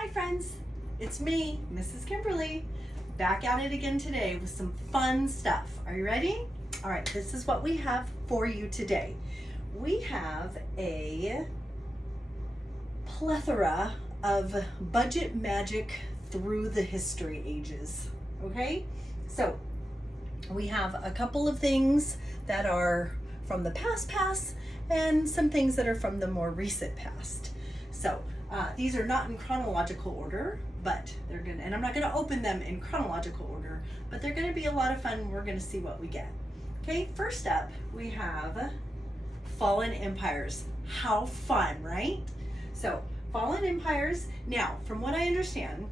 Hi friends, it's me, Mrs. Kimberly, back at it again today with some fun stuff. Are you ready? All right, this is what we have for you today. We have a plethora of budget magic through the history ages, okay? So we have a couple of things that are from the past and some things that are from the more recent past. So these are not in chronological order, but they're gonna, and I'm not gonna open them in chronological order, but they're gonna be a lot of fun. We're gonna see what we get. Okay, first up, we have Fallen Empires. How fun, right? So, Fallen Empires, now, from what I understand,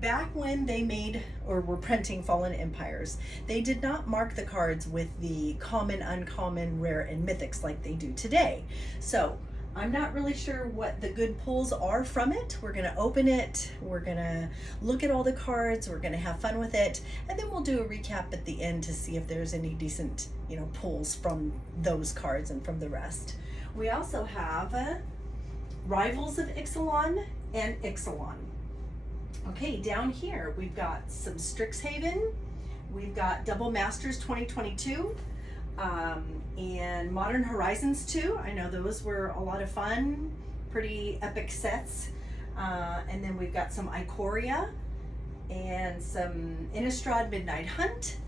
back when they made or were printing Fallen Empires, they did not mark the cards with the common, uncommon, rare, and mythics like they do today. So I'm not really sure what the good pulls are from it. We're gonna open it, we're gonna look at all the cards, we're gonna have fun with it, and then we'll do a recap at the end to see if there's any decent, pulls from those cards and from the rest. We also have Rivals of Ixalan and Ixalan. Okay, down here we've got some Strixhaven, we've got Double Masters 2022, and Modern Horizons 2. I know those were a lot of fun, pretty epic sets. And then we've got some Ikoria and some Innistrad Midnight Hunt.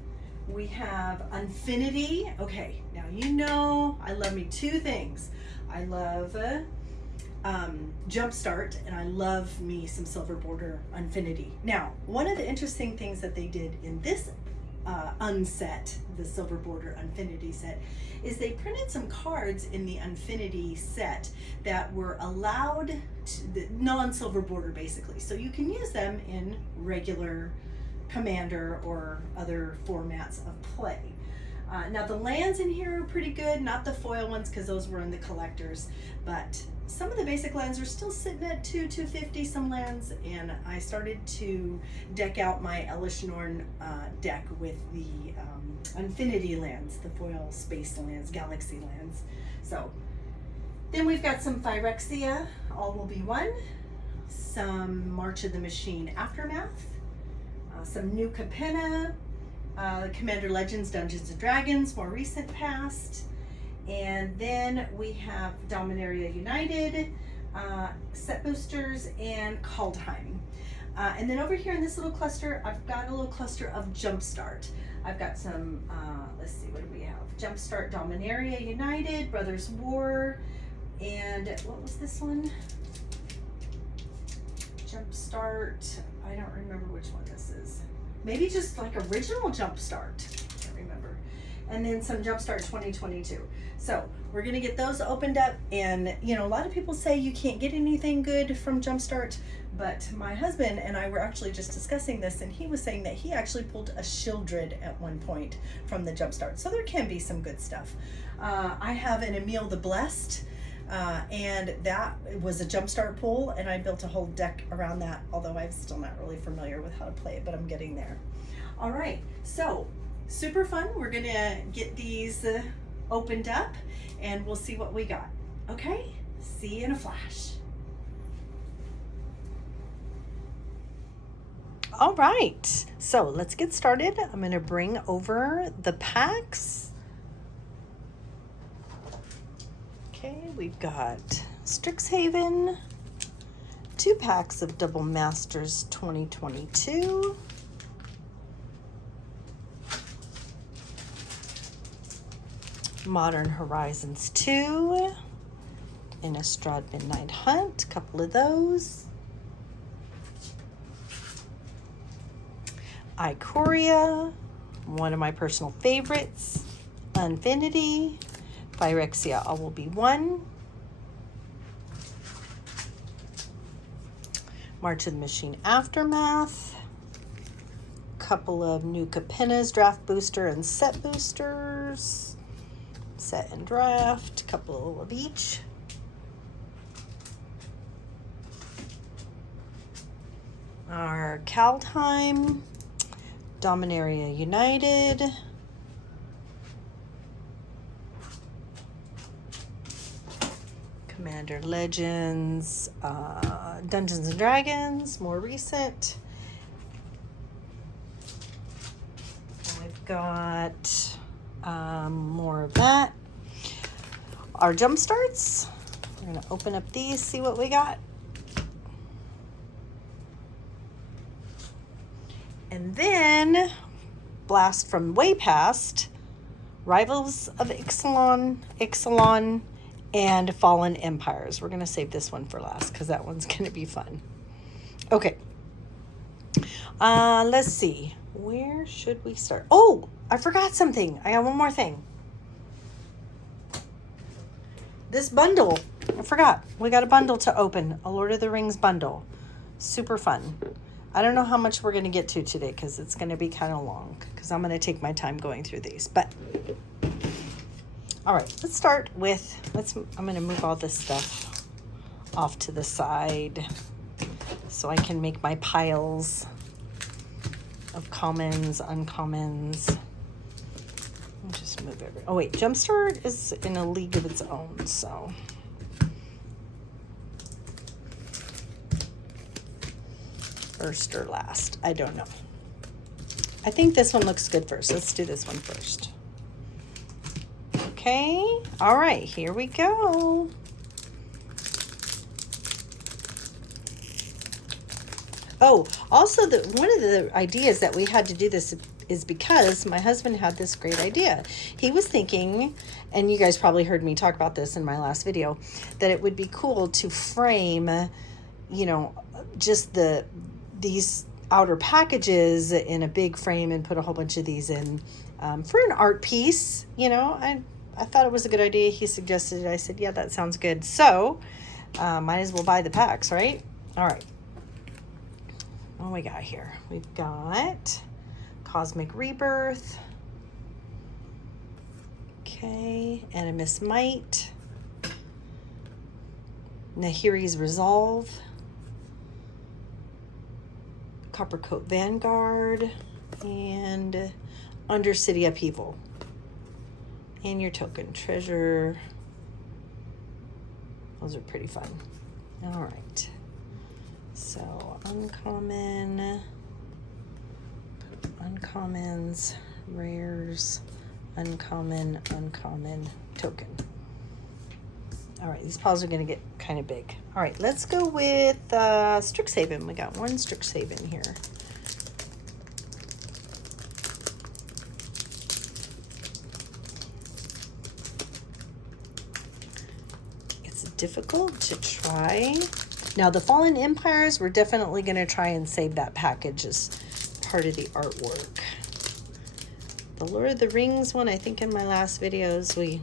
We have Unfinity. Okay, now I love me two things. I love Jumpstart, and I love me some Silver Border Unfinity. Now, one of the interesting things that they did in this unset, the Silver Border Unfinity set, is they printed some cards in the Unfinity set that were allowed to, non-Silver Border basically, so you can use them in regular Commander or other formats of play. Now the lands in here are pretty good, not the foil ones because those were in the collectors, but some of the basic lands are still sitting at $250 some lands, and I started to deck out my Elesh Norn deck with the Unfinity lands, the foil space lands, galaxy lands. So then we've got some Phyrexia, All Will Be One, some March of the Machine Aftermath, some New Capenna, Commander Legends Dungeons and Dragons, more recent past, and then we have Dominaria United, set boosters, and Kaldheim. And then over here in this little cluster, I've got a little cluster of Jumpstart. I've got some, let's see, what do we have? Jumpstart Dominaria United, Brothers War, and what was this one? Jumpstart, I don't remember which one this is. Maybe just like original Jumpstart, I can't remember. And then some Jumpstart 2022. So we're gonna get those opened up, and a lot of people say you can't get anything good from Jumpstart, but my husband and I were actually just discussing this, and he was saying that he actually pulled a Sheoldred at one point from the Jumpstart. So there can be some good stuff. I have an Emil the Blessed, and that was a Jumpstart pull, and I built a whole deck around that, although I'm still not really familiar with how to play it, but I'm getting there. All right, so super fun. We're gonna get these opened up, and we'll see what we got. Okay, see you in a flash. All right, so let's get started. I'm gonna bring over the packs. Okay, we've got Strixhaven, 2 packs of Double Masters 2022, Modern Horizons 2, Innistrad Midnight Hunt, a couple of those, Ikoria, one of my personal favorites, Unfinity, Phyrexia All Will Be One, March of the Machine Aftermath, couple of New Capennas, Draft Booster and Set Boosters, Set and Draft, couple of each. Our Kaldheim, Dominaria United, Commander Legends, Dungeons and Dragons, more recent. I've got more of that. Our jump starts. We're going to open up these, see what we got. And then, blast from way past, Rivals of Ixalan, and Fallen Empires. We're going to save this one for last because that one's going to be fun. Okay. Let's see. Where should we start? Oh, I forgot something. I got one more thing. This bundle. I forgot. We got a bundle to open. A Lord of the Rings bundle. Super fun. I don't know how much we're going to get to today because it's going to be kind of long because I'm going to take my time going through these. But, all right, let's start with, I'm going to move all this stuff off to the side so I can make my piles of commons, uncommons. I'll just move everything. Oh, wait, Jumpstart is in a league of its own, so. First or last, I don't know. I think this one looks good first. Let's do this one first. Okay, all right, here we go. Oh, also one of the ideas that we had to do this is because my husband had this great idea. He was thinking, and you guys probably heard me talk about this in my last video, that it would be cool to frame, just these outer packages in a big frame and put a whole bunch of these in for an art piece. I thought it was a good idea. He suggested it. I said, yeah, that sounds good. So might as well buy the packs, right? All right. What do we got here? We've got Cosmic Rebirth. Okay. Animus Might. Nahiri's Resolve. Coppercoat Vanguard, and Undercity Upheaval. And your token treasure. Those are pretty fun. All right. So uncommon, uncommons, rares, uncommon, token. All right, these piles are going to get kind of big. All right, let's go with Strixhaven. We got one Strixhaven here. It's difficult to try. Now, the Fallen Empires, we're definitely going to try and save that package as part of the artwork. The Lord of the Rings one, I think in my last videos, we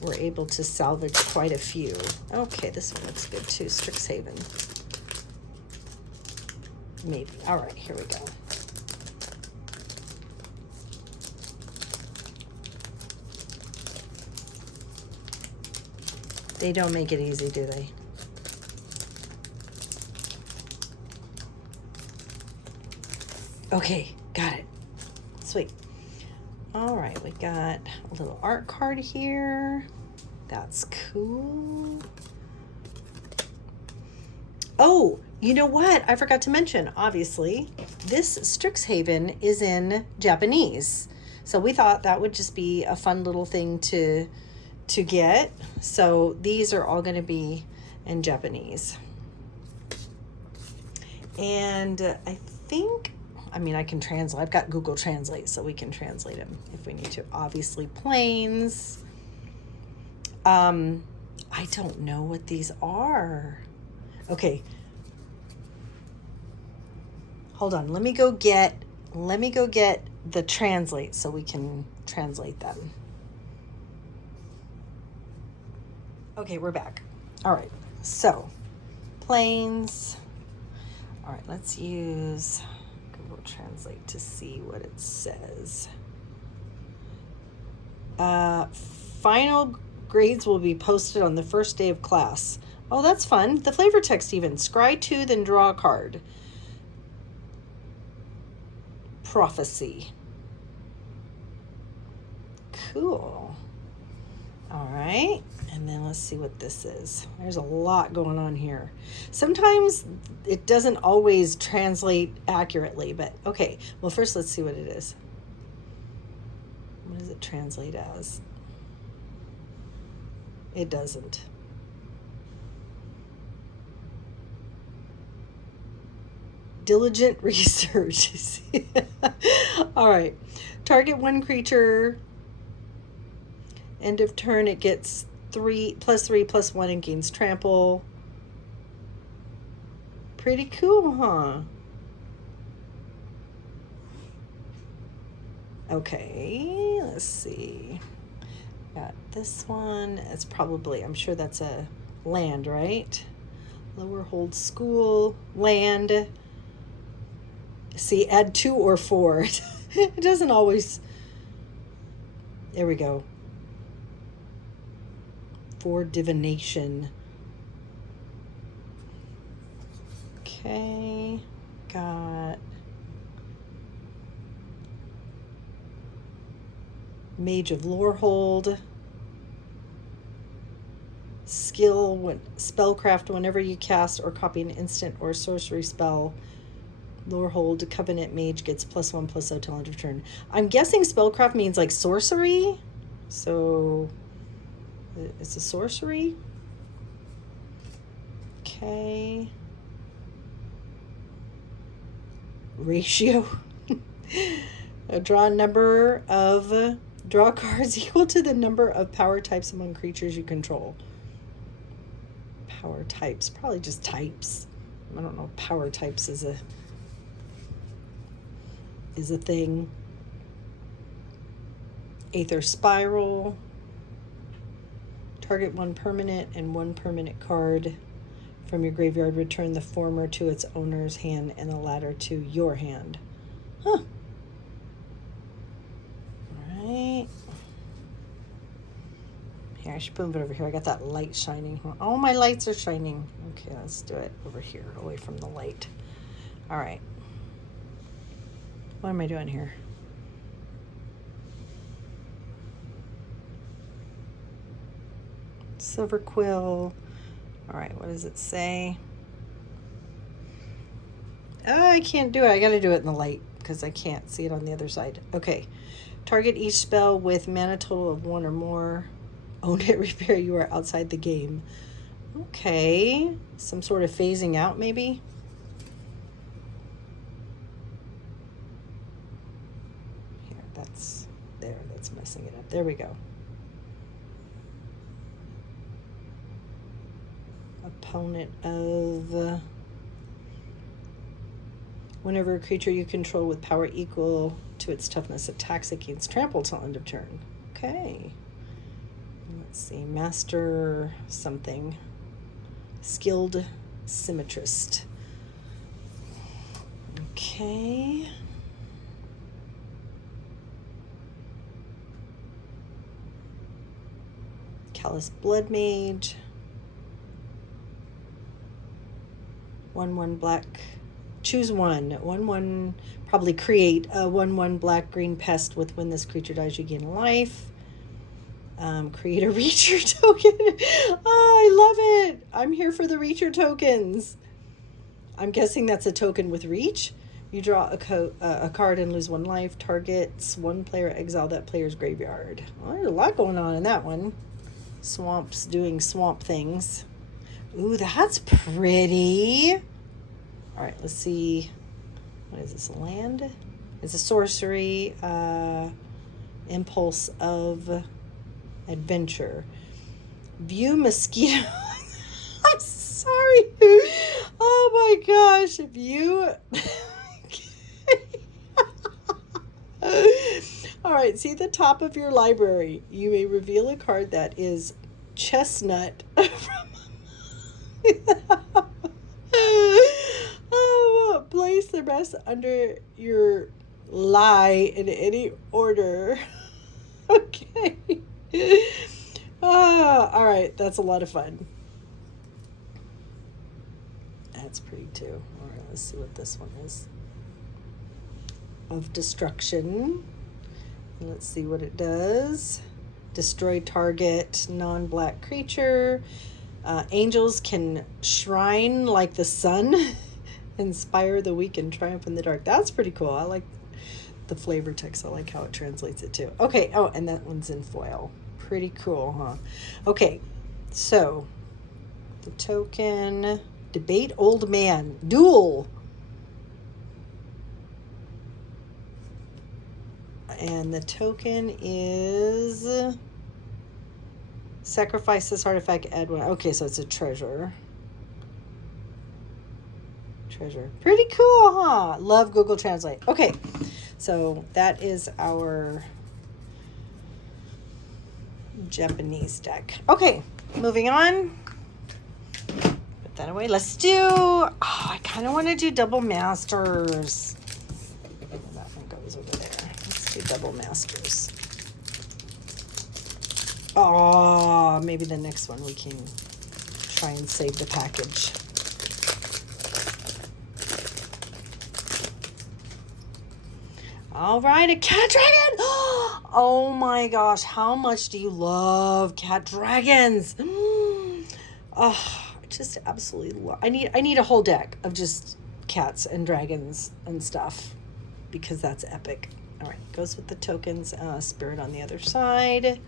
were able to salvage quite a few. Okay, this one looks good too, Strixhaven. Maybe. All right, here we go. They don't make it easy, do they? Okay, got it. Sweet. All right, we got a little art card here. That's cool. Oh, you know what? I forgot to mention, obviously, this Strixhaven is in Japanese. So we thought that would just be a fun little thing to get. So these are all going to be in Japanese. And I think, I can translate. I've got Google Translate, so we can translate them if we need to. Obviously, planes. I don't know what these are. Okay. Hold on. Let me go get the translate so we can translate them. Okay, we're back. All right. So, planes. All right, let's use Google Translate to see what it says. Final grades will be posted on the first day of class. Oh, that's fun. The flavor text even. Scry 2, then draw a card. Prophecy. Cool. All right, and then let's see what this is. There's a lot going on here. Sometimes it doesn't always translate accurately, but okay. Well, first let's see what it is. What does it translate as? It doesn't. Diligent research. All right. Target one creature. End of turn, it gets 3+3/+1 and gains trample. Pretty cool, huh? Okay, let's see. Got this one. It's probably, I'm sure that's a land, right? Lowerhold School, land. See, add 2 or 4. It doesn't always. There we go. For divination. Okay, got Mage of Lorehold. Skill, spellcraft, whenever you cast or copy an instant or sorcery spell, Lorehold Covenant Mage gets +1/+0 till end of turn. I'm guessing spellcraft means like sorcery, so it's a sorcery. Okay. Ratio. Draw cards equal to the number of power types among creatures you control. Power types, probably just types. I don't know. Power types is a thing. Aether Spiral. Target one permanent and one permanent card from your graveyard. Return the former to its owner's hand and the latter to your hand. Huh. Alright. Here, I should move it over here. I got that light shining. All my lights are shining. Okay, let's do it over here, away from the light. Alright. What am I doing here? Silver Quill. All right, what does it say? Oh, I can't do it. I got to do it in the light because I can't see it on the other side. Okay. Target each spell with mana total of 1 or more. Own it, repair, you are outside the game. Okay. Some sort of phasing out, maybe? Here, that's there. That's messing it up. There we go. Opponent of whenever a creature you control with power equal to its toughness attacks against trample till end of turn. Okay. Let's see. Master something. Skilled Symmetrist. Okay. Callous Blood Mage. 1/1 black. Choose one. 1/1. Probably create a 1/1 black-green pest with when this creature dies, you gain life. Create a Reacher token. Oh, I love it. I'm here for the Reacher tokens. I'm guessing that's a token with reach. You draw a card and lose 1 life. Targets 1 player, exile that player's graveyard. Well, there's a lot going on in that one. Swamps doing swamp things. Ooh, that's pretty. All right, let's see. What is this, a land? It's a sorcery. Impulse of adventure. View mosquito. I'm sorry. Oh my gosh. View. All right, see the top of your library. You may reveal a card that is chestnut place the rest under your lie in any order. Okay. All right, that's a lot of fun. That's pretty too. All right, let's see what this one is. Of Destruction. Let's see what it does. destroy target non-black creature. Angels can shrine like the sun, inspire the weak and triumph in the dark. That's pretty cool. I like the flavor text. I like how it translates it too. Okay. Oh, and that one's in foil. Pretty cool, huh? Okay. So the token, debate old man, duel. And the token is sacrifice this artifact, add one. Okay, so it's a treasure. Pretty cool, huh? Love Google Translate. Okay, so that is our Japanese deck. Okay, moving on. Put that away. Let's do, I kind of want to do double masters. That one goes over there. Let's do double masters. Oh, maybe the next one we can try and save the package. All right, a cat dragon. Oh my gosh, how much do you love cat dragons? Oh, I just absolutely love. I need a whole deck of just cats and dragons and stuff because that's epic. All right, goes with the tokens. Spirit on the other side.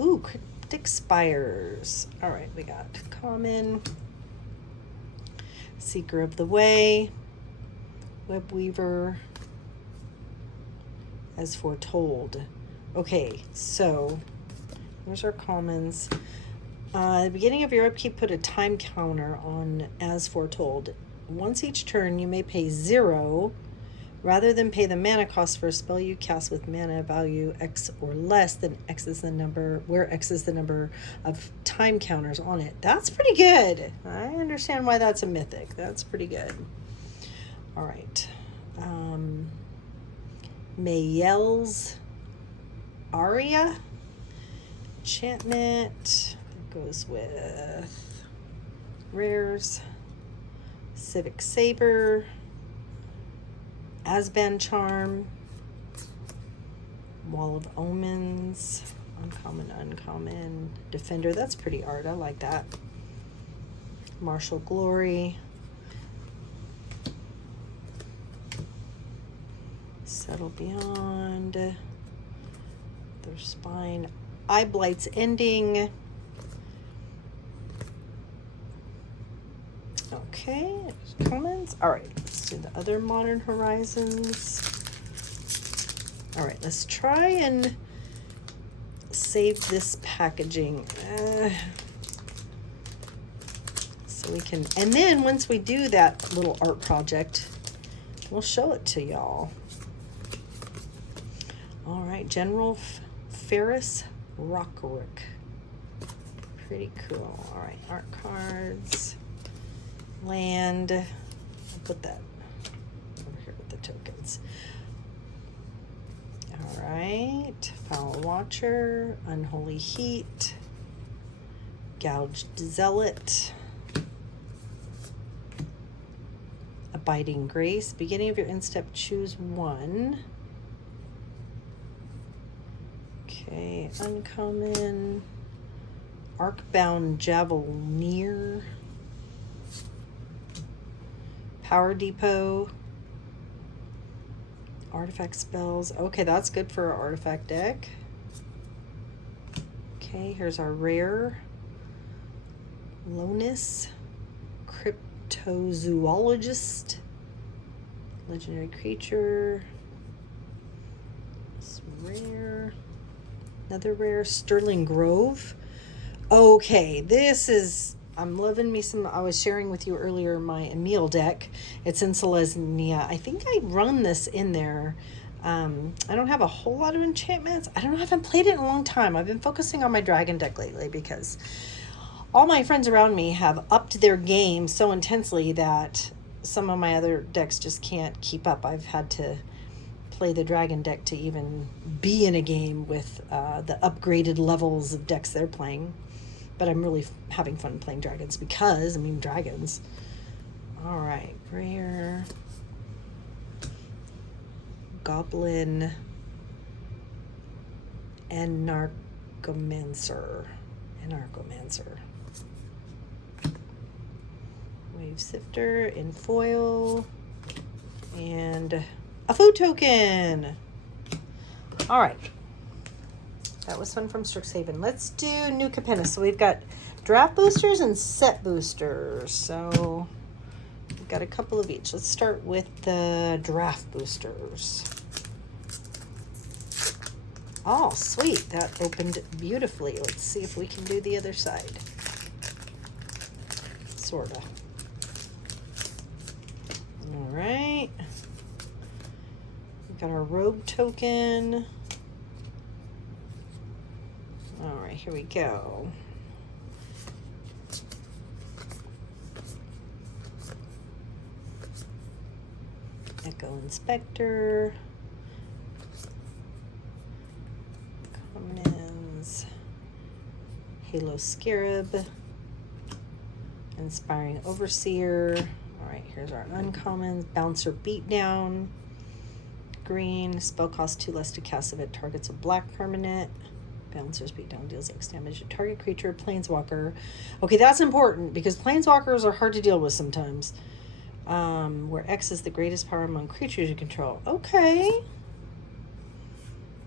Ooh, Cryptic Spires. All right, we got common, Seeker of the Way, Web Weaver, as foretold. Okay, so here's our commons. At the beginning of your upkeep, put a time counter on as foretold. Once each turn, you may pay 0 rather than pay the mana cost for a spell you cast with mana value X or less than X is the number, where X is the number of time counters on it. That's pretty good. I understand why that's a mythic. That's pretty good. All right. Mayel's Aria. Enchantment. That goes with rares. Civic Saber. Asban Charm, Wall of Omens, uncommon, Defender. That's pretty art. I like that. Martial Glory, Settle Beyond, their Spine, Eye Blight's Ending. Okay, comments. All right, let's do the other Modern Horizons. All right, let's try and save this packaging. So we can, and then once we do that little art project, we'll show it to y'all. All right, General Ferris Rockrick. Pretty cool. All right, art cards. Land. I'll put that over here with the tokens. All right. Foul Watcher, Unholy Heat, Gouged Zealot, Abiding Grace. Beginning of your end step, choose one. Okay, uncommon. Arcbound Javelineer. Power Depot, artifact spells. Okay, that's good for our artifact deck. Okay, here's our rare. Lonus, Cryptozoologist, legendary creature. It's rare. Another rare, Sterling Grove. Okay, this is, I'm loving me some, I was sharing with you earlier my Emil deck. It's in Selesnya. I think I run this in there. I don't have a whole lot of enchantments. I haven't played it in a long time. I've been focusing on my dragon deck lately because all my friends around me have upped their game so intensely that some of my other decks just can't keep up. I've had to play the dragon deck to even be in a game with the upgraded levels of decks they're playing. But I'm really having fun playing dragons because, I mean, dragons. All right, rare. Goblin. And Anarchomancer. Wave Sifter in foil. And a food token. All right. That was fun from Strixhaven. Let's do New Capenna. So we've got draft boosters and set boosters. So we've got a couple of each. Let's start with the draft boosters. Oh, sweet. That opened beautifully. Let's see if we can do the other side. Sorta. All right. We've got our rogue token. All right, here we go. Echo Inspector. Commons. Halo Scarab. Inspiring Overseer. All right, here's our uncommons. Bouncer Beatdown. Green. Spell cost 2 less to cast if it targets a black permanent. Bouncer's Beatdown deals X damage to target creature. Planeswalker. Okay, that's important because Planeswalkers are hard to deal with sometimes. Where X is the greatest power among creatures you control. Okay.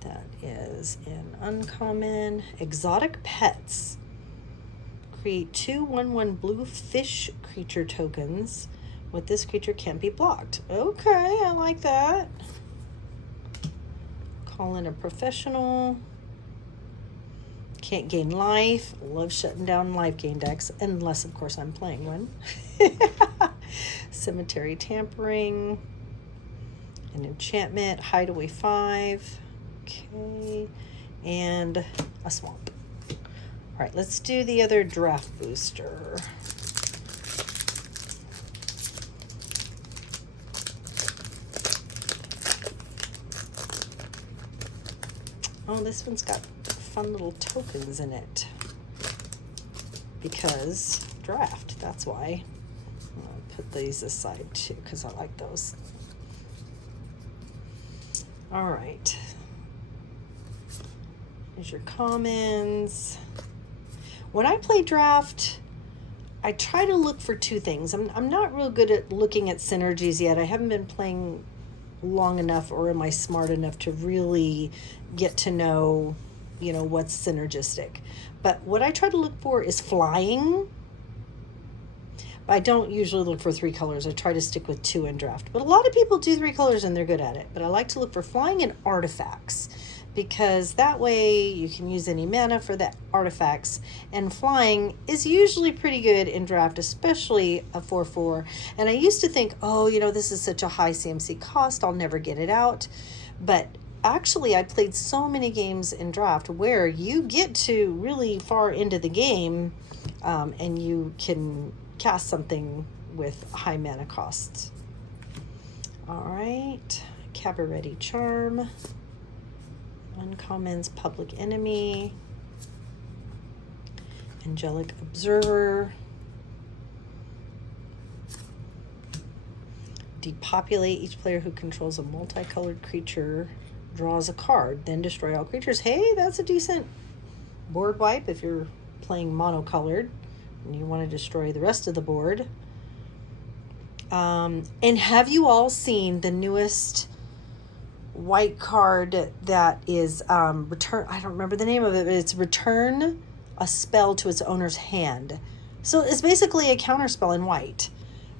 That is an uncommon. Exotic Pets. Create 2 1/1 blue fish creature tokens. With this creature can't be blocked. Okay, I like that. Call in a professional. Can't gain life. Love shutting down life gain decks. Unless, of course, I'm playing one. Cemetery Tampering. An enchantment. Hideaway 5. Okay. And a swamp. All right, let's do the other draft booster. Oh, this one's got fun little tokens in it. Because draft, that's why. I'll put these aside too, because I like those. All right. Here's your commons. When I play draft, I try to look for 2 things. I'm not real good at looking at synergies yet. I haven't been playing long enough, or am I smart enough to really get to know, you know, what's synergistic. But what I try to look for is flying. I don't usually look for 3 colors. I try to stick with 2 in draft. But a lot of people do 3 colors and they're good at it. But I like to look for flying and artifacts, because that way you can use any mana for the artifacts, and flying is usually pretty good in draft, especially a 4/4. And I used to think, oh, you know, this is such a high CMC cost, I'll never get it out. But actually, I played so many games in draft where you get to really far into the game, and you can cast something with high mana costs. All right, Cabaret Charm. Uncommons, Public Enemy, Angelic Observer, depopulate. Each player who controls a multicolored creature draws a card, then destroy all creatures. Hey, that's a decent board wipe if you're playing monocolored and you want to destroy the rest of the board. And have you all seen the newest white card that is return? I don't remember the name of it, but it's return a spell to its owner's hand. So it's basically a counter spell in white.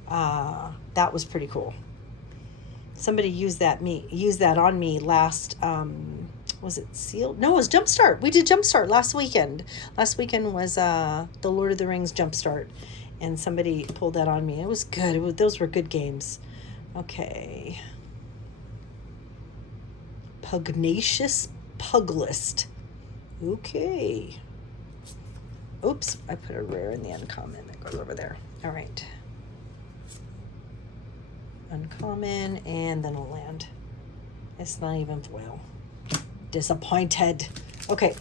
That was pretty cool. Somebody used that on me last. Was it Sealed? No, it was Jumpstart. We did Jumpstart last weekend. Last weekend was the Lord of the Rings Jumpstart, and somebody pulled that on me. It was good. Those were good games. Okay. Pugnacious Puglist. Okay. Oops, I put a rare in the uncommon. That goes over there. All right. Uncommon, and then a land. It's not even foil. Disappointed. Okay.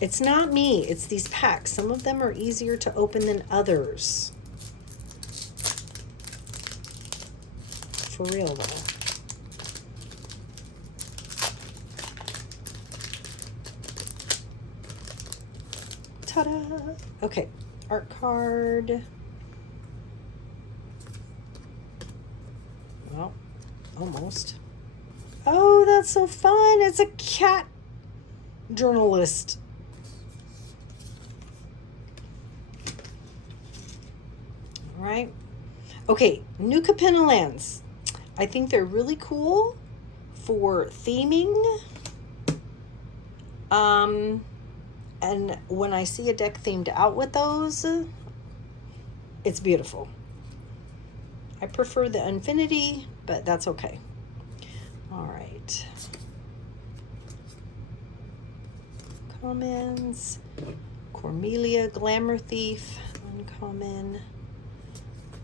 It's not me, it's these packs. Some of them are easier to open than others. for real though. Ta-da! Okay, art card. Well, almost. Oh, that's so fun. It's a cat journalist. All right. Okay, New Capenna lands. I think they're really cool for theming. And when I see a deck themed out with those, it's beautiful. I prefer the Infinity, but that's okay. All right. Commons. Cormelia, Glamour Thief. Uncommon.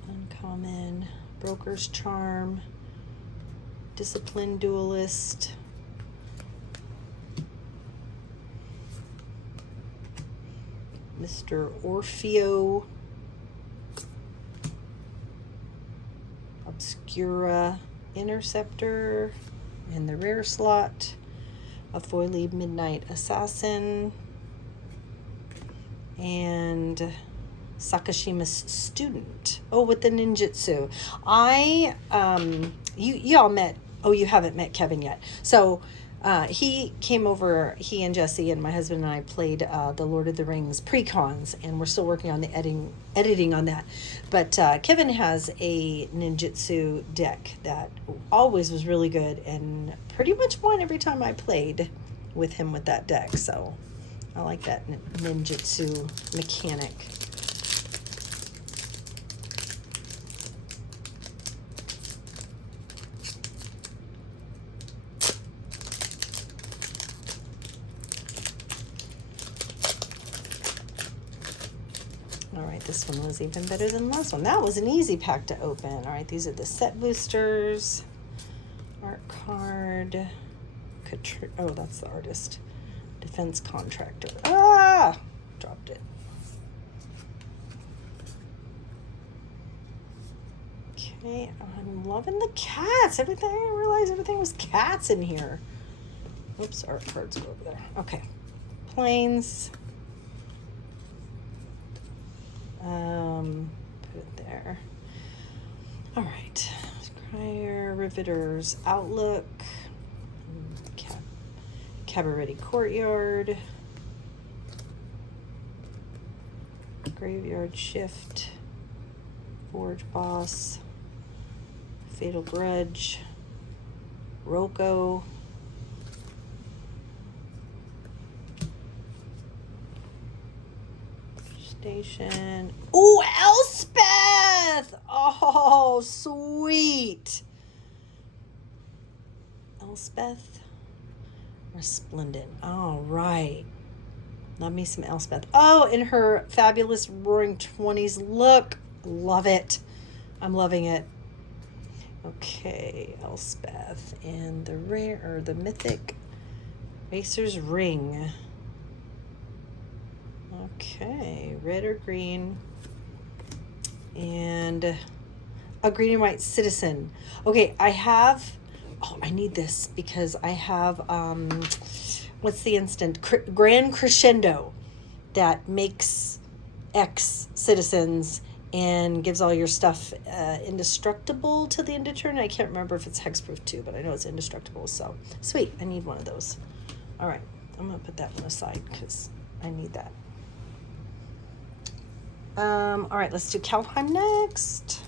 Uncommon. Broker's Charm. Disciplined Duelist. Mr. Orfeo. Obscura Interceptor in the rare slot. A Foily Midnight Assassin. And Sakashima's Student. Oh, with the ninjutsu. Y'all met, oh, you haven't met Kevin yet. So he came over, he and Jesse and my husband and I played the Lord of the Rings pre-cons, and we're still working on the editing on that. But Kevin has a ninjutsu deck that always was really good and pretty much won every time I played with him with that deck. So I like that ninjutsu mechanic. All right, this one was even better than the last one. That was an easy pack to open. All right, these are the set boosters. Art card. Oh, that's the artist. Defense contractor. Ah! Dropped it. Okay, I'm loving the cats. I realized everything was cats in here. Oops, art cards go over there. Okay. Planes. Put it there. All right. Crier, Riveters, Outlook, Cabaret Courtyard, Graveyard Shift, Forge Boss, Fatal Grudge, Roko, Station. Ooh, Elspeth! Oh, sweet. Elspeth. Resplendent. All right. Love me some Elspeth. Oh, in her fabulous Roaring 20s look. Love it. I'm loving it. Okay, Elspeth. And the rare, or the mythic Racer's Ring. Okay, red or green. And a green and white citizen. Okay, I have, oh, I need this because I have, what's the instant? Grand Crescendo that makes X citizens and gives all your stuff indestructible to the end of turn. I can't remember if it's hexproof too, but I know it's indestructible. So sweet, I need one of those. All right, I'm gonna put that one aside because I need that. All right, let's do Kaldheim next.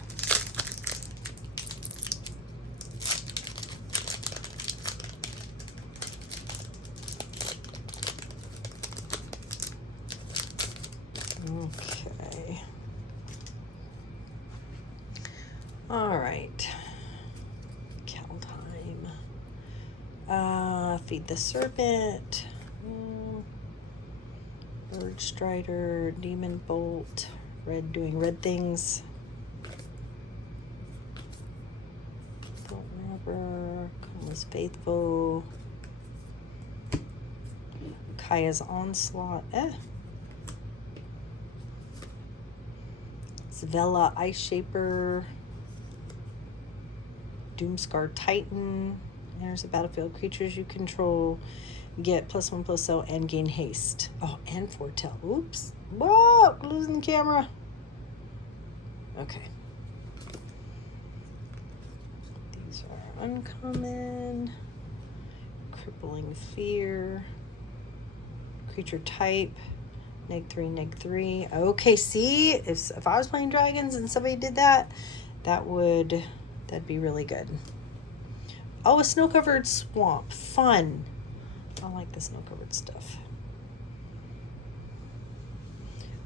Okay. All right. Kaldheim. Feed the Serpent. Bird Strider, Demon Bolt. Red doing red things. Bolt Robber, Comeless Faithful. Kaya's Onslaught. Zvela Ice Shaper. Doomscar Titan. There's a battlefield. Creatures you control get +1/+0 and gain haste. Oh, and foretell. Oops. Whoa! Losing the camera. Okay. These are uncommon. Crippling Fear. Creature type. -3/-3. Okay, see? If I was playing dragons and somebody did that, that'd be really good. Oh, a snow-covered swamp. Fun. I like the snow-covered stuff.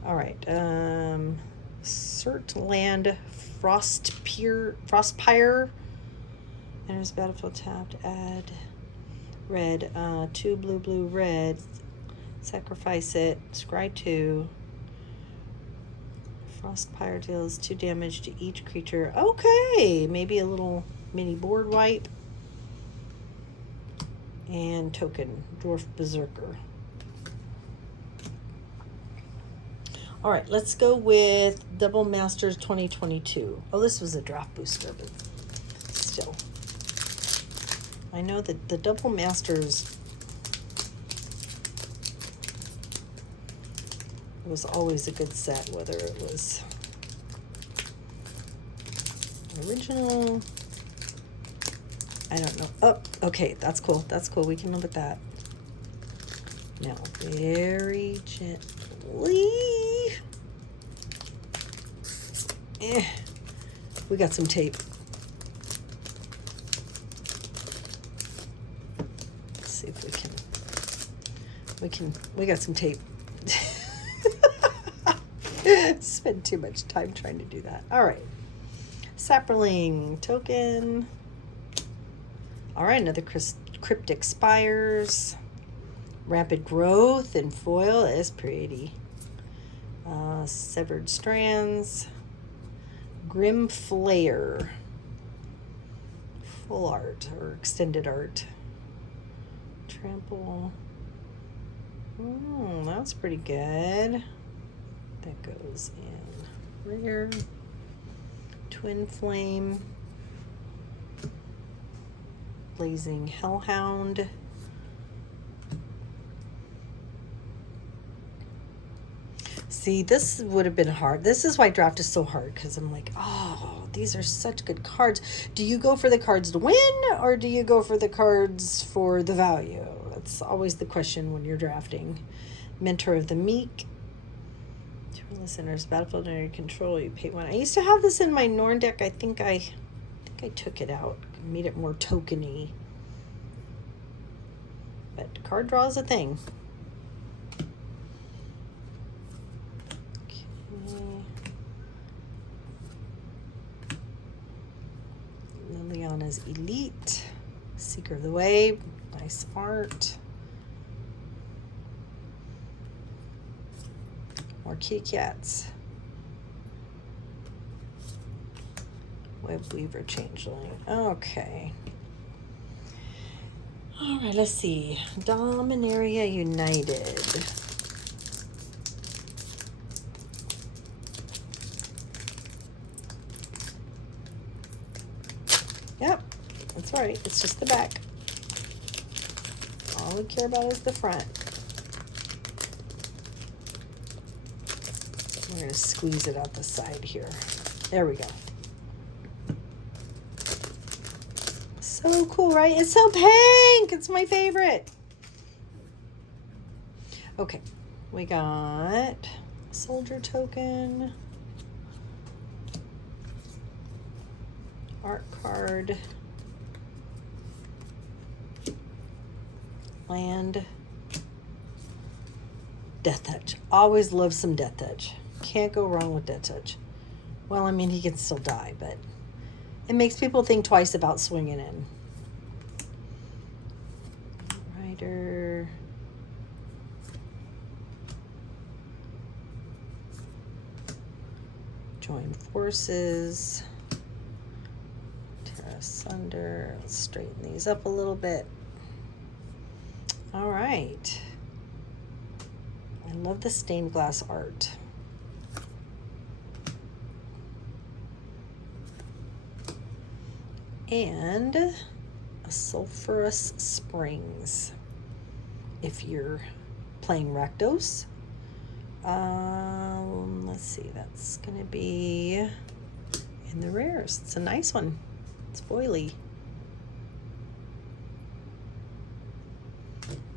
All right. Surtland Frostpire. Enters battlefield tapped. Add red. 2 blue, red. Sacrifice it. Scry 2. Frostpire deals 2 damage to each creature. Okay. Maybe a little mini board wipe. And token. Dwarf Berserker. All right, let's go with Double Masters 2022. Oh, this was a draft booster, but still. I know that the Double Masters was always a good set, whether it was original. I don't know. Oh, okay, that's cool. That's cool. We can live with that. Now, very gently. We got some tape. Let's see if we got some tape. Spend too much time trying to do that. All right. Sapperling token. All right, another Cryptic Spires. Rapid Growth in foil is pretty. Severed Strands. Grim Flayer. Full art or extended art. Trample. That's pretty good. That goes in rare. Twin Flame. Blazing Hellhound. See, this would have been hard. This is why draft is so hard, because I'm like, oh, these are such good cards. Do you go for the cards to win, or do you go for the cards for the value? That's always the question when you're drafting. Mentor of the Meek. Two listeners, battlefield under your control. You pay 1. I used to have this in my Norn deck. I think I took it out, made it more tokeny. But card draw is a thing. Liliana's Elite. Seeker of the Way. Nice art. More kitty cats. Web Weaver Changeling. Okay. All right, let's see. Dominaria United. Yep, that's right. It's just the back. All we care about is the front. We're going to squeeze it out the side here. There we go. So cool, right? It's so pink. It's my favorite. Okay, we got soldier token, art card, land, Death Touch. Always love some Death Touch. Can't go wrong with Death Touch. Well, I mean, he can still die, but it makes people think twice about swinging in. Rider. Join forces. Tear asunder. Let's straighten these up a little bit. All right. I love the stained glass art. and a sulfurous springs if you're playing Rakdos. Let's see, that's gonna be in the rares. It's a nice one. It's foily.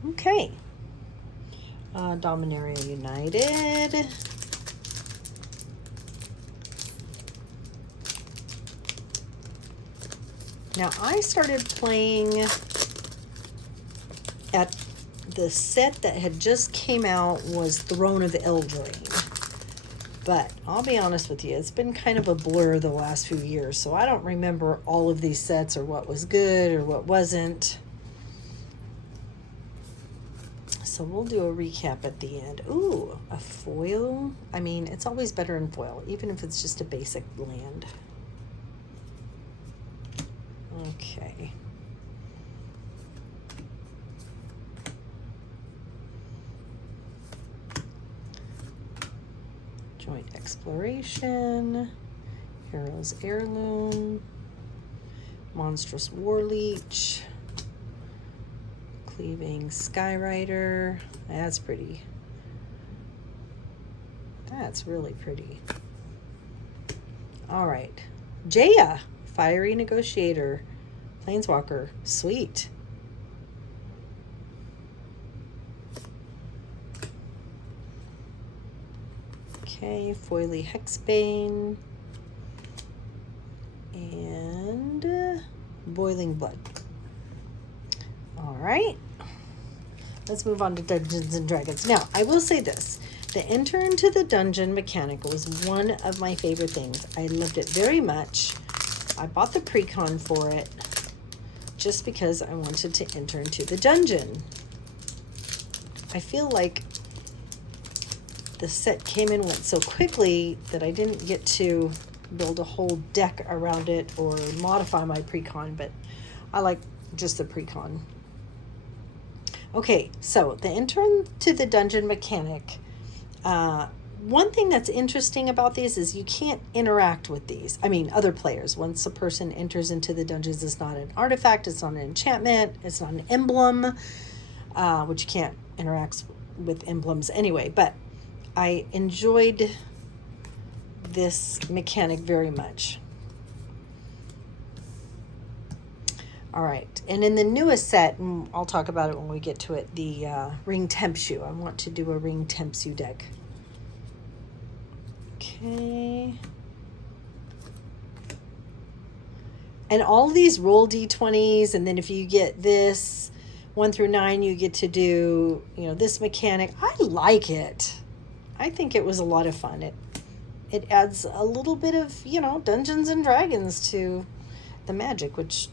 Okay. Dominaria United. Now I started playing at the set that had just came out was Throne of Eldraine. But I'll be honest with you, it's been kind of a blur the last few years, so I don't remember all of these sets or what was good or what wasn't. So we'll do a recap at the end. Ooh, a foil. I mean, it's always better in foil, even if it's just a basic land. Okay. Joint Exploration, Hero's Heirloom, Monstrous Warleech, Cleaving Skyrider. That's pretty. That's really pretty. All right. Jaya, Fiery Negotiator, Planeswalker. Sweet. Okay, Foily Hexbane, and Boiling Blood. All right, let's move on to Dungeons and Dragons. Now, I will say this. The enter into the dungeon mechanic was one of my favorite things. I loved it very much. I bought the pre-con for it just because I wanted to enter into the dungeon. I feel like the set came and went so quickly that I didn't get to build a whole deck around it or modify my pre-con, but I like just the pre-con. Okay, so the enter into the dungeon mechanic. One thing that's interesting about these is you can't interact with these. I mean, other players. Once a person enters into the dungeons, it's not an artifact, it's not an enchantment, it's not an emblem, which you can't interact with emblems anyway. But I enjoyed this mechanic very much. All right, and in the newest set, and I'll talk about it when we get to it, the Ring Tempsu. I want to do a Ring Tempsu deck. Okay. And all these roll d20s, and then if you get this 1 through 9, you get to do, this mechanic. I like it. I think it was a lot of fun. It adds a little bit of, Dungeons and Dragons to the magic, which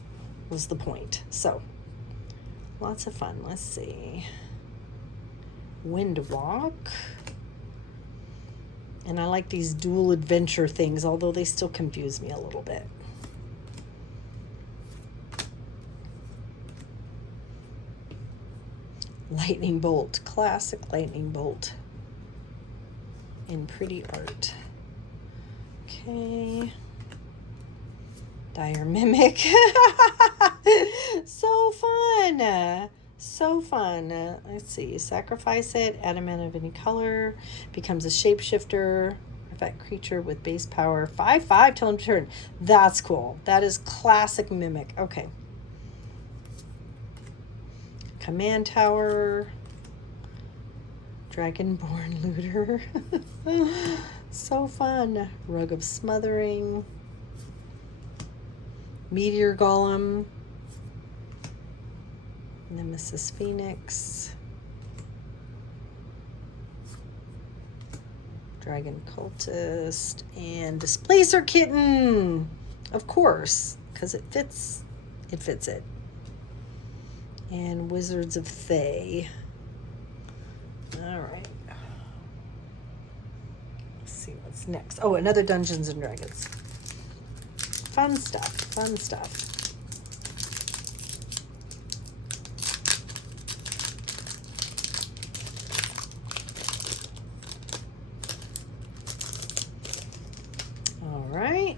was the point. So, lots of fun. Let's see. Windwalk. And I like these dual adventure things, although they still confuse me a little bit. Lightning Bolt. Classic Lightning Bolt. In pretty art. Okay. Dire Mimic. So fun. So fun. Let's see. Sacrifice it. Add a mana of any color. Becomes a shapeshifter. Effect creature with base power. 5/5 till end of turn. That's cool. That is classic Mimic. Okay. Command Tower. Dragonborn Looter. So fun. Rug of Smothering. Meteor Golem. Nemesis Phoenix. Dragon Cultist. And Displacer Kitten. Of course, because it fits it. And Wizards of Thay. All right. Let's see what's next. Oh, another Dungeons and Dragons. Fun stuff. Fun stuff. All right.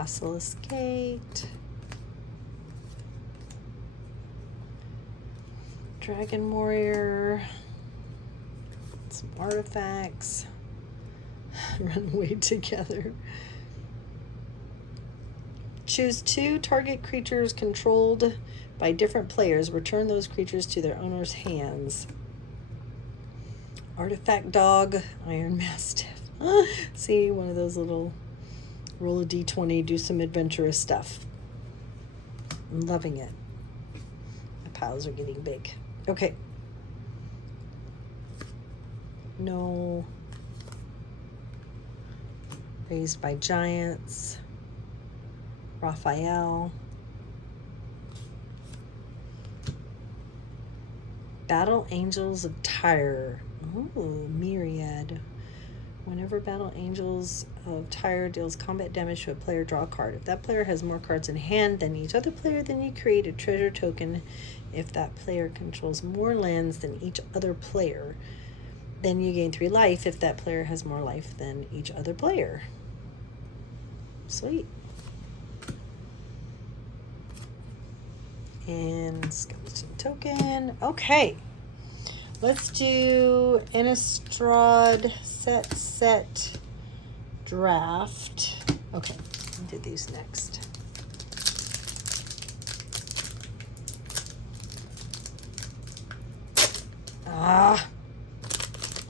Basilisk Gate. Dragon Warrior. Some artifacts. Run away together. Choose 2 target creatures controlled by different players. Return those creatures to their owner's hands. Artifact Dog, Iron Mastiff. See, one of those little roll a d20, do some adventurous stuff. I'm loving it. My piles are getting big. Okay. No. Raised by Giants. Raphael. Battle Angels of Tyre. Ooh, Myriad. Whenever Battle Angels of Tyre deals combat damage to a player, draw a card. If that player has more cards in hand than each other player, then you create a treasure token. If that player controls more lands than each other player, then you gain 3 life if that player has more life than each other player. Sweet. And skeleton token. Okay. Let's do Innistrad set draft. Okay, I'll do these next. Ah,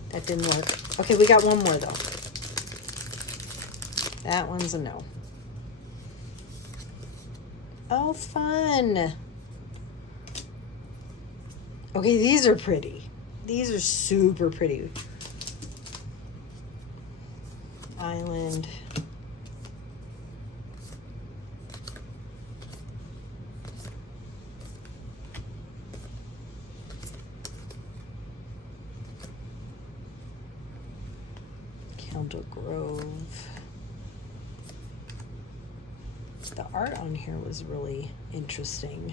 that didn't work. Okay, we got one more though. That one's a no. Oh, fun. Okay, these are pretty. These are super pretty. Island. Candle Grove. The art on here was really interesting.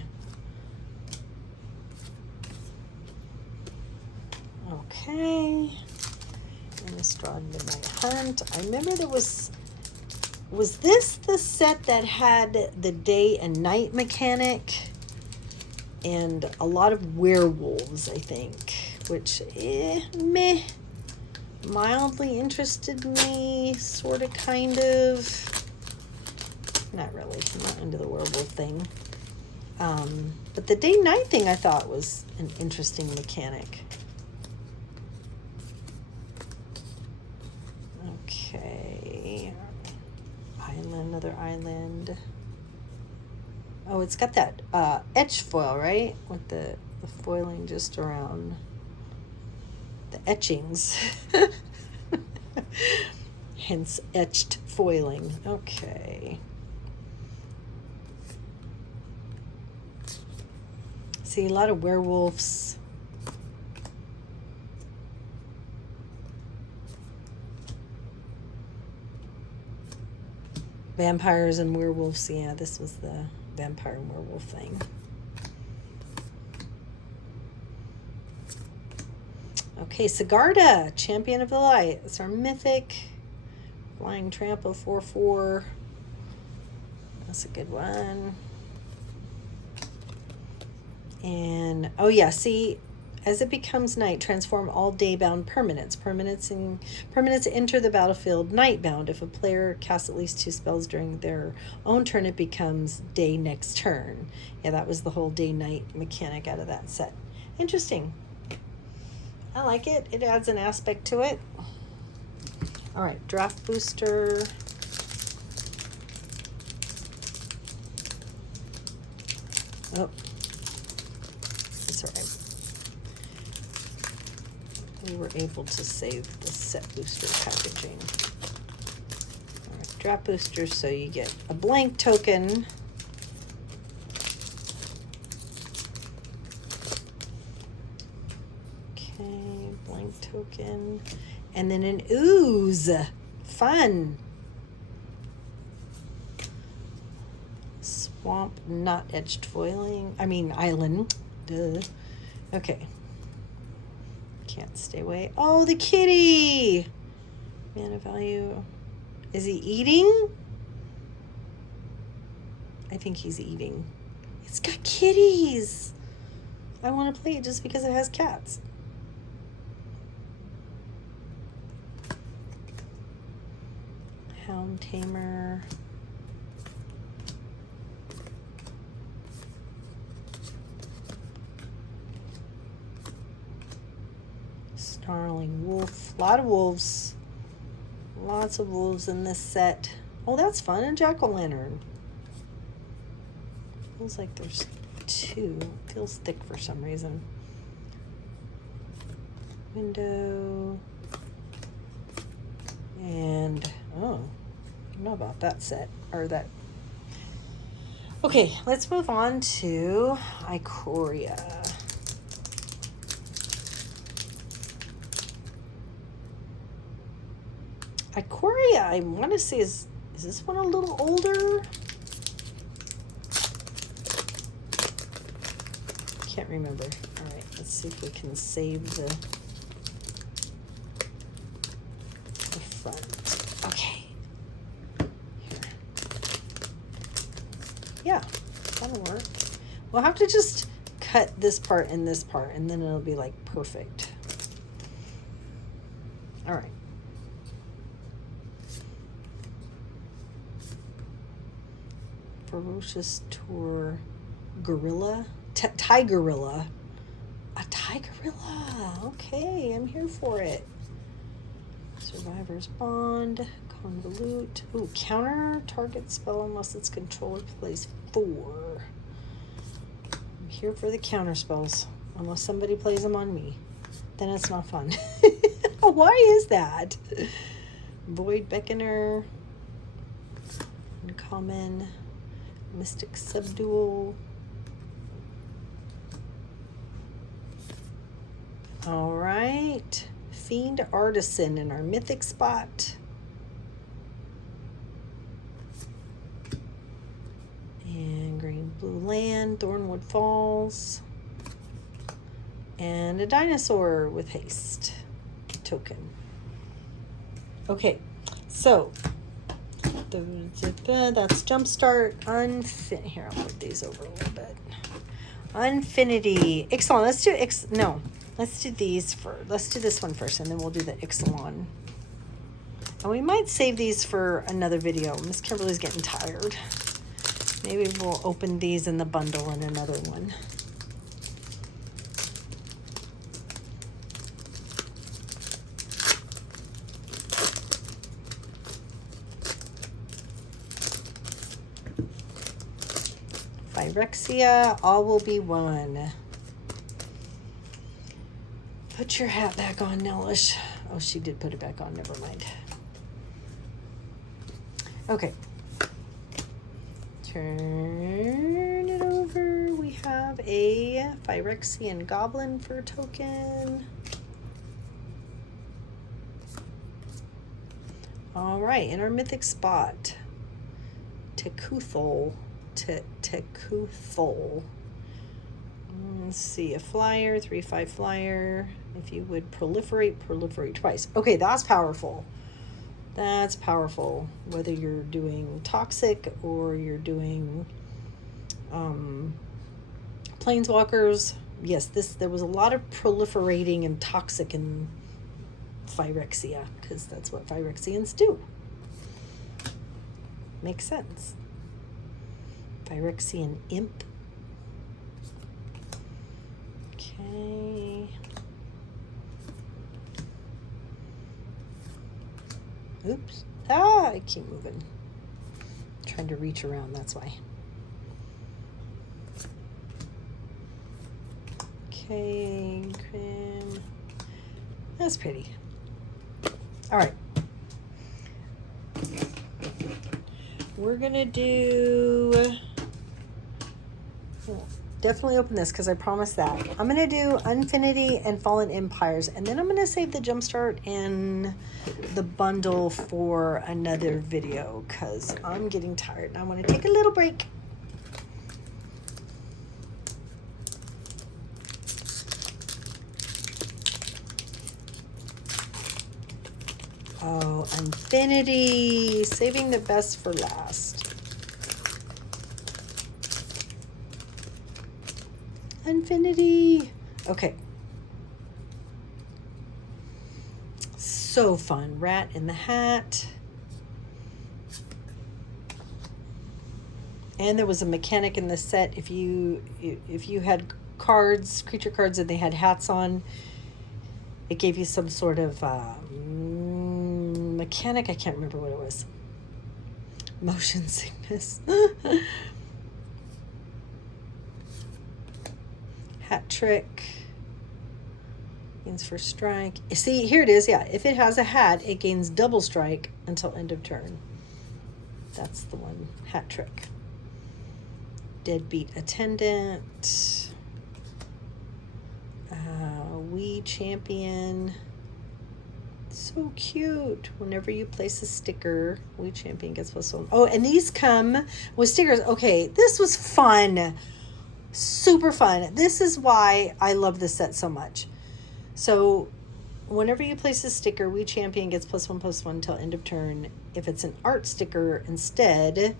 Okay. Innistrad Midnight Hunt. I remember there was this the set that had the day and night mechanic and a lot of werewolves, I think, which meh, mildly interested me, sort of, kind of. Not really. I'm not into the werewolf thing. But the day-night thing I thought was an interesting mechanic. Okay. Island, another island. Oh, it's got that etch foil, right? With the foiling just around the etchings. Hence etched foiling. Okay. See a lot of werewolves. Vampires and werewolves. Yeah, this was the vampire and werewolf thing. Okay, Sigarda, Champion of the Light. It's our mythic. Flying Trample 4/4. That's a good one. And, oh yeah, see, as it becomes night, transform all day-bound permanents. Permanents enter the battlefield night-bound. If a player casts at least 2 spells during their own turn, it becomes day next turn. Yeah, that was the whole day-night mechanic out of that set. Interesting. I like it. It adds an aspect to it. All right, Draft Booster. Oh. That's all right. We were able to save the set booster packaging. All right, Draft Booster, so you get a blank token. Okay, blank token. And then an ooze. Fun. Swamp, not etched foiling. I mean, island. Duh. Okay. Can't stay away. Oh, the kitty! Mana value. Is he eating? I think he's eating. It's got kitties. I want to play it just because it has cats. Hound tamer. Snarling wolf. A lot of wolves. Lots of wolves in this set. Oh, that's fun. A jack-o'-lantern. Feels like there's two. Feels thick for some reason. Window. And, oh, I don't know about that set. Or that. Okay, let's move on to Ikoria. Ikoria, I want to say, is this one a little older? Can't remember. All right, let's see if we can save the front. Okay. Here. Yeah, that'll work. We'll have to just cut this part and this part, and then it'll be like perfect. All right. Ferocious Tour Gorilla. Tigerilla. A Tigerilla. Okay, I'm here for it. Survivor's Bond. Convolute. Ooh, counter target spell unless its controller plays 4. I'm here for the counter spells. Unless somebody plays them on me. Then it's not fun. Why is that? Void Beckoner. Uncommon. Mystic Subdual. All right. Fiend Artisan in our mythic spot. And green blue land, Thornwood Falls. And a dinosaur with haste token. Okay, so that's Jumpstart. Here, I'll move these over a little bit. Unfinity. Ixalan. Let's do these first. Let's do this one first, and then we'll do the Ixalan. And we might save these for another video. Miss Kimberly's getting tired. Maybe we'll open these in the bundle in another one. Phyrexia, all will be one. Put your hat back on, Nellish. Oh, she did put it back on. Never mind. Okay. Turn it over. We have a Phyrexian Goblin for a token. All right, in our mythic spot, Tekuthol. Tekuthol. Let's see, a flyer, 3/5 flyer. If you would proliferate twice. Okay, that's powerful. That's powerful. Whether you're doing toxic or you're doing planeswalkers. Yes, there was a lot of proliferating and toxic in Phyrexia, because that's what Phyrexians do. Makes sense. Phyrexian Imp. Okay. Oops. I keep moving. Trying to reach around, that's why. Okay, Grim. That's pretty. All right. We're gonna do... Definitely open this because I promised that. I'm going to do Unfinity and Fallen Empires, and then I'm going to save the Jumpstart and the bundle for another video because I'm getting tired and I want to take a little break. Oh, Infinity, saving the best for last. Infinity. Okay. So fun. Rat in the Hat. And there was a mechanic in the set. If you had cards, creature cards, and they had hats on, it gave you some sort of mechanic. I can't remember what it was. Motion sickness. Hat trick. Gains first strike. See, here it is. Yeah, if it has a hat, it gains double strike until end of turn. That's the one. Hat trick. Deadbeat attendant. We champion. So cute. Whenever you place a sticker, we champion gets +1. Oh, and these come with stickers. Okay, this was fun. Super fun. This is why I love this set so much. So whenever you place a sticker, we champion gets +1/+1 until end of turn. If it's an art sticker instead,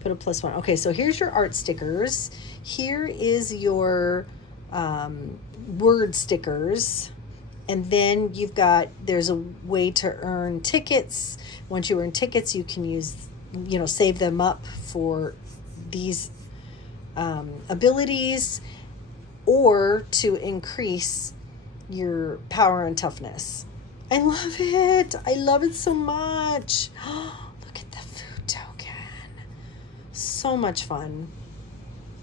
put a +1. Okay, so here's your art stickers. Here is your word stickers. And then there's a way to earn tickets. Once you earn tickets, you can save them up for these abilities or to increase your power and toughness. I love it. I love it so much. Look at the food token. So much fun.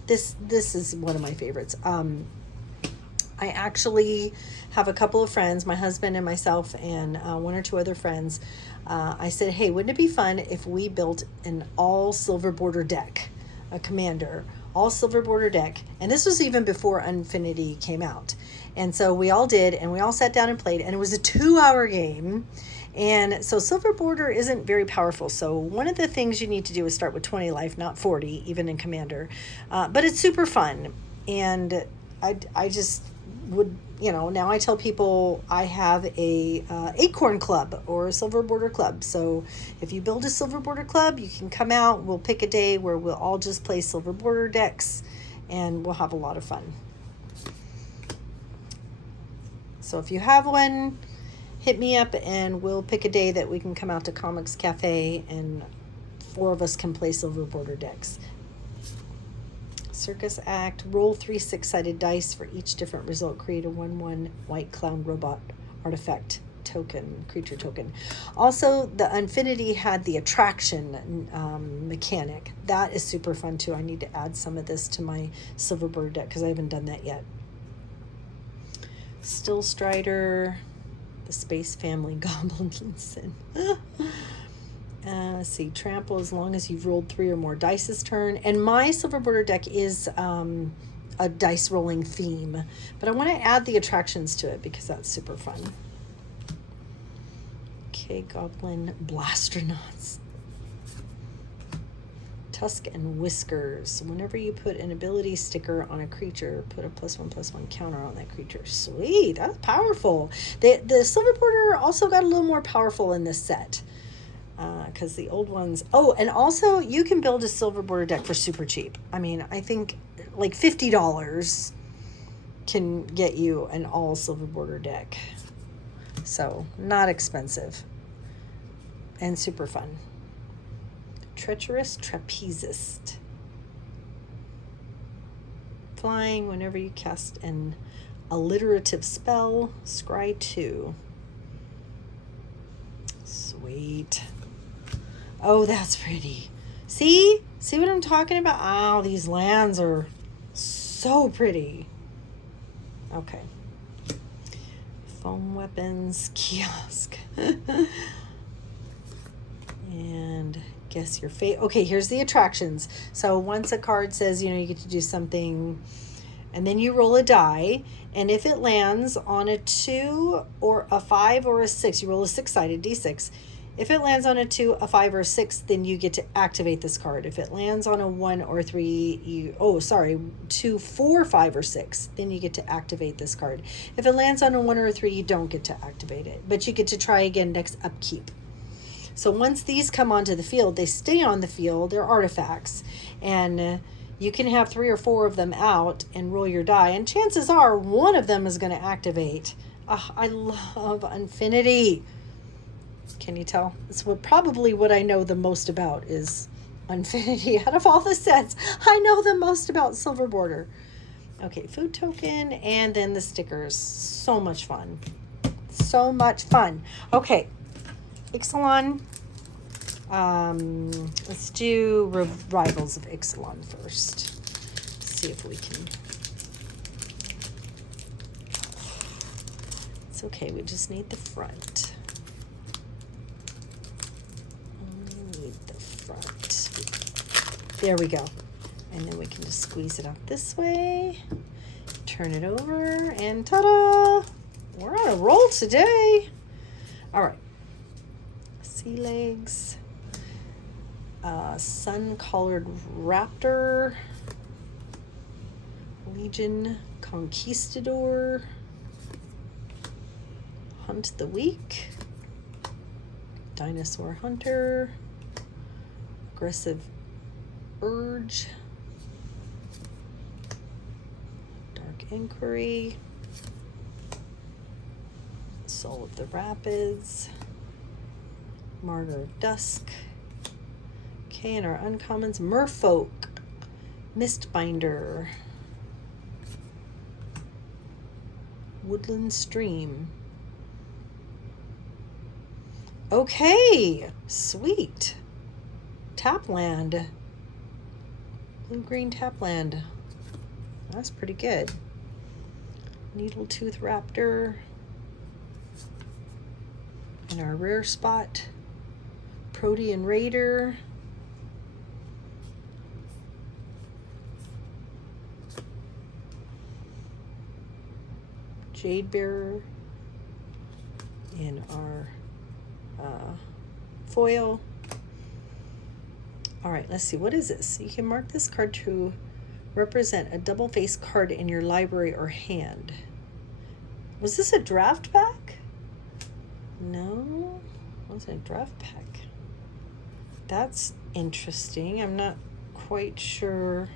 This is one of my favorites. I actually have a couple of friends, my husband and myself, and one or two other friends. I said, hey, wouldn't it be fun if we built an all silver border deck, a commander, all silver border deck? And this was even before Infinity came out. And so we all did, and we all sat down and played, and it was a 2-hour game. And so silver border isn't very powerful. So one of the things you need to do is start with 20 life, not 40, even in commander. But it's super fun. And I just would, now I tell people I have a acorn club or a silver border club. So if you build a silver border club, you can come out. We'll pick a day where we'll all just play silver border decks, and we'll have a lot of fun. So if you have one, hit me up and we'll pick a day that we can come out to Comics Cafe and 4 of us can play silver border decks. Circus Act. Roll 3 6-sided dice for each different result. Create a 1/1 white clown robot artifact token, creature token. Also, the Infinity had the attraction mechanic. That is super fun too. I need to add some of this to my silver border deck because I haven't done that yet. Still Strider, the Space Family Goblinson. Let's see, trample as long as you've rolled 3 or more dice this turn. And my silver border deck is a dice rolling theme, but I want to add the attractions to it because that's super fun. Okay, Goblin Blastronauts. Tusk and Whiskers. Whenever you put an ability sticker on a creature, put a +1/+1 counter on that creature. Sweet, that's powerful. The silver border also got a little more powerful in this set because the old ones. Oh, and also you can build a silver border deck for super cheap. I mean, I think like $50 can get you an all silver border deck. So not expensive and super fun. Treacherous Trapezist. Flying whenever you cast an alliterative spell. Scry 2. Sweet. Oh, that's pretty. See what I'm talking about? Oh, these lands are so pretty. Okay. Foam Weapons Kiosk. And guess your fate. Okay, here's the attractions. So once a card says, you get to do something, and then you roll a die, and if it lands on a 2 or a 5 or a 6, you roll a 6-sided D6. If it lands on a 2, a 5, or a 6, then you get to activate this card. If it lands on a 1 or 3, 2, 4, 5, or 6, then you get to activate this card. If it lands on a 1 or a 3, you don't get to activate it, but you get to try again next upkeep. So once these come onto the field, they stay on the field. They're artifacts, and You can have 3 or 4 of them out and roll your die, and chances are one of them is going to activate. I love Unfinity. Can you tell? It's probably what I know the most about is Unfinity. Out of all the sets, I know the most about Silver Border. Okay, food token, and then the stickers. So much fun. So much fun. Okay, Ixalan. Let's do Rivals of Ixalan first. See if we can. It's okay, we just need the front. Only need the front. There we go. And then we can just squeeze it out this way. Turn it over, and ta-da! We're on a roll today. All right. Sea legs. Sun-colored raptor. Legion conquistador. Hunt the weak. Dinosaur hunter. Aggressive urge. Dark inquiry. Soul of the Rapids. Martyr of Dusk. Okay, and our uncommons, Merfolk, Mistbinder, Woodland Stream. Okay, sweet. Tapland. Blue-green Tapland. That's pretty good. Needletooth Raptor. And our rare spot, Protean Raider. Jade Bearer in our foil. All right, let's see. What is this? You can mark this card to represent a double-faced card in your library or hand. Was this a draft pack? No, it wasn't a draft pack. That's interesting. I'm not quite sure.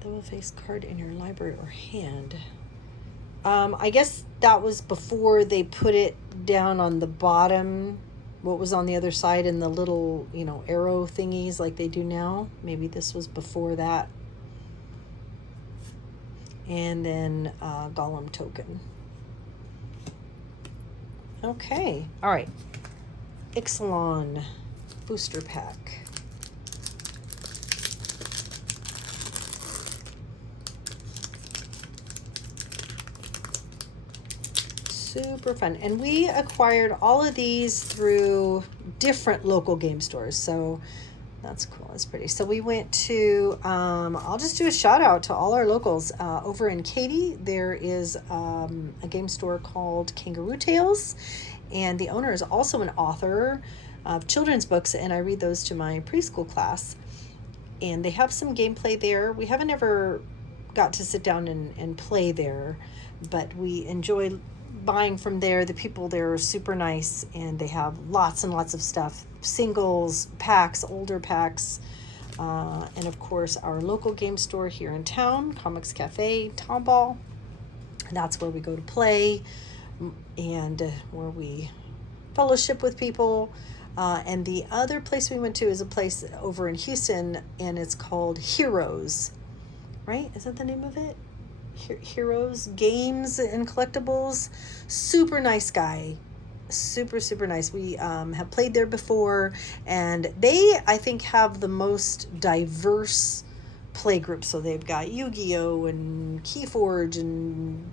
Double-faced card in your library or hand. I guess that was before they put it down on the bottom, what was on the other side in the little, arrow thingies like they do now. Maybe this was before that. And then Golem token. Okay, all right. Ixalan booster pack. Super fun. And we acquired all of these through different local game stores. So that's cool. That's pretty. So we went to, I'll just do a shout out to all our locals. Over in Katy, there is a game store called Kangaroo Tales. And the owner is also an author of children's books. And I read those to my preschool class. And they have some gameplay there. We haven't ever got to sit down and play there, but we enjoy buying from there. The people there are super nice, and they have lots and lots of stuff, singles, packs, older packs, and of course our local game store here in town, Comics Cafe, Tomball. That's where we go to play, and where we fellowship with people. And the other place we went to is a place over in Houston, and it's called Heroes, right? Is that the name of it? Heroes Games and Collectibles. Super nice guy. Super nice. We have played there before, and they, I think, have the most diverse play group. So they've got Yu-Gi-Oh and Keyforge and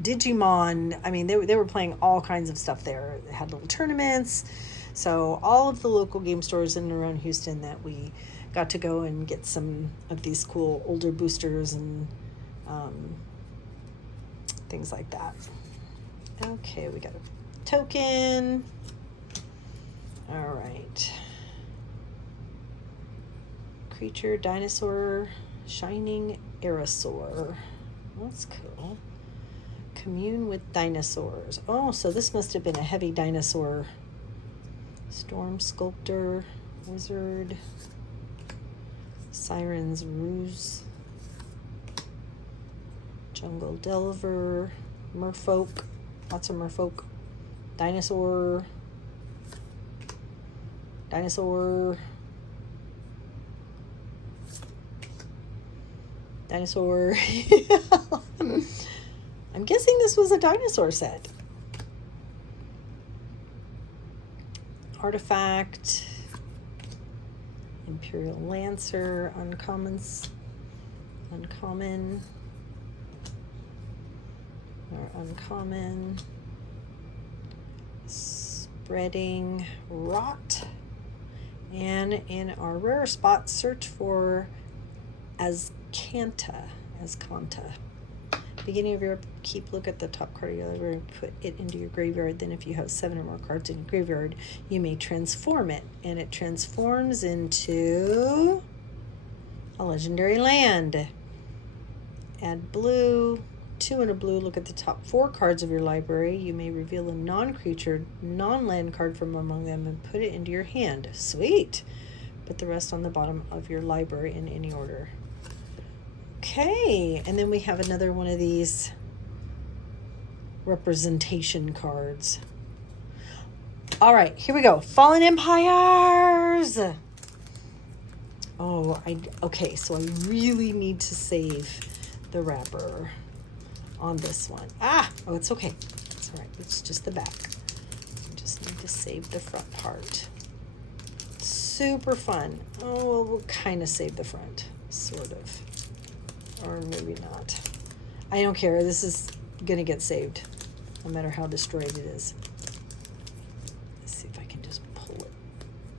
Digimon. I mean, they were playing all kinds of stuff there. They had little tournaments. So all of the local game stores in and around Houston that we got to go and get some of these cool older boosters and things like that. Okay, we got a token. All right. Creature, dinosaur, shining Aerosaur. That's cool. Commune with dinosaurs. Oh, so this must have been a heavy dinosaur. Storm Sculptor. Wizard, Siren's Ruse, Jungle Delver, Merfolk, lots of Merfolk, Dinosaur, Dinosaur, Dinosaur. I'm guessing this was a dinosaur set. Artifact, Imperial Lancer, uncommons, uncommon, or uncommon, Spreading Rot, and in our rare spot, search for Azcanta. Beginning of your upkeep, look at the top card of your library and put it into your graveyard. Then if you have 7 or more cards in your graveyard, you may transform it. And it transforms into a legendary land. Add blue, 2 and a blue. Look at the top 4 cards of your library. You may reveal a non-creature, non-land card from among them and put it into your hand. Sweet! Put the rest on the bottom of your library in any order. Okay, and then we have another one of these representation cards. All right, here we go. Fallen Empires. Oh, okay, so I really need to save the wrapper on this one. Oh, it's okay. It's all right. It's just the back. I just need to save the front part. Super fun. Oh, well, we'll kind of save the front, sort of. Or maybe not. I don't care. This is going to get saved, no matter how destroyed it is. Let's see if I can just pull it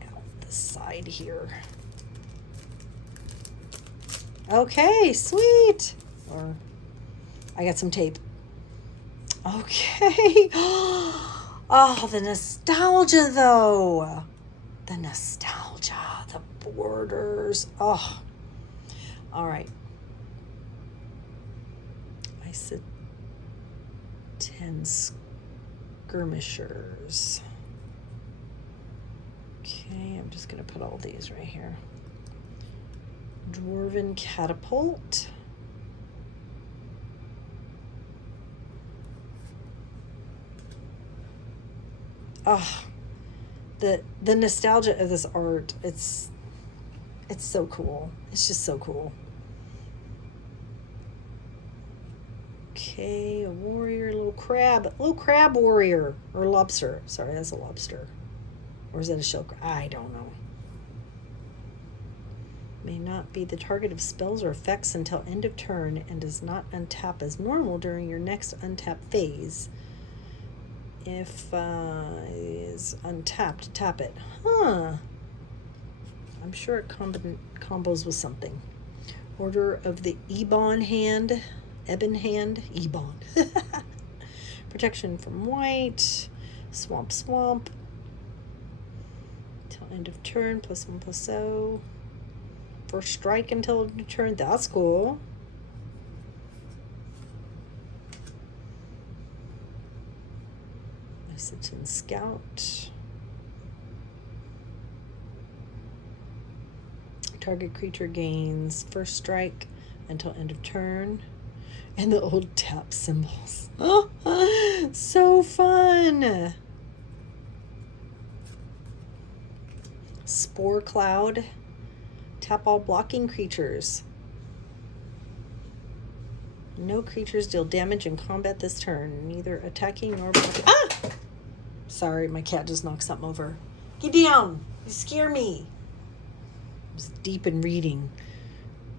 out the side here. Okay, sweet. Or I got some tape. Okay. Oh, the nostalgia, though. The nostalgia, the borders. Oh. All right. I said 10 skirmishers. Okay, I'm just going to put all these right here. Dwarven Catapult. Oh, the nostalgia of this art, it's so cool. It's just so cool. Okay, a warrior, a little crab warrior, or lobster. Sorry, that's a lobster. Or is that a shell crab? I don't know. May not be the target of spells or effects until end of turn and does not untap as normal during your next untap phase. If is untapped, tap it. Huh. I'm sure it combos with something. Order of the Ebon Hand. Ebon Hand. Ebon. Protection from white. Swamp. Till end of turn. +1/+0. First strike until end of turn. That's cool. Isoton Scout. Target creature gains first strike until end of turn. And the old tap symbols. Oh, so fun. Spore Cloud. Tap all blocking creatures. No creatures deal damage in combat this turn, neither attacking nor blocking. Sorry, my cat just knocked something over. Get down! You scare me. I was deep in reading.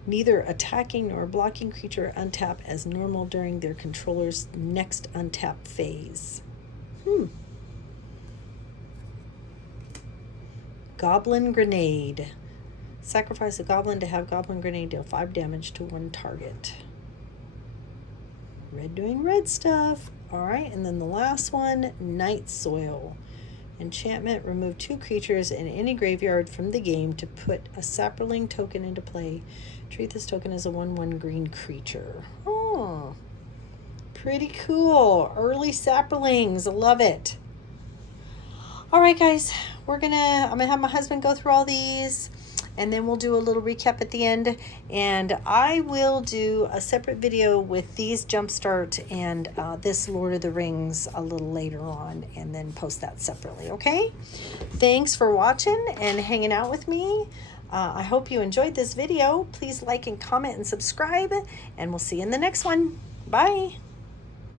Neither attacking nor blocking creature untap as normal during their controller's next untap phase. Goblin Grenade. Sacrifice a goblin to have Goblin Grenade deal 5 damage to one target. Red doing red stuff. Alright, and then the last one, Night Soil. Enchantment, remove 2 creatures in any graveyard from the game to put a Saproling token into play. Treat this token as a 1/1 green creature. Oh, pretty cool. Early Saprolings, I love it. Alright guys, I'm gonna have my husband go through all these, and then we'll do a little recap at the end, and I will do a separate video with these Jumpstart and this Lord of the Rings a little later on, and then post that separately. Okay, thanks for watching and hanging out with me. I hope you enjoyed this video. Please like and comment and subscribe, and we'll see you in the next one. Bye.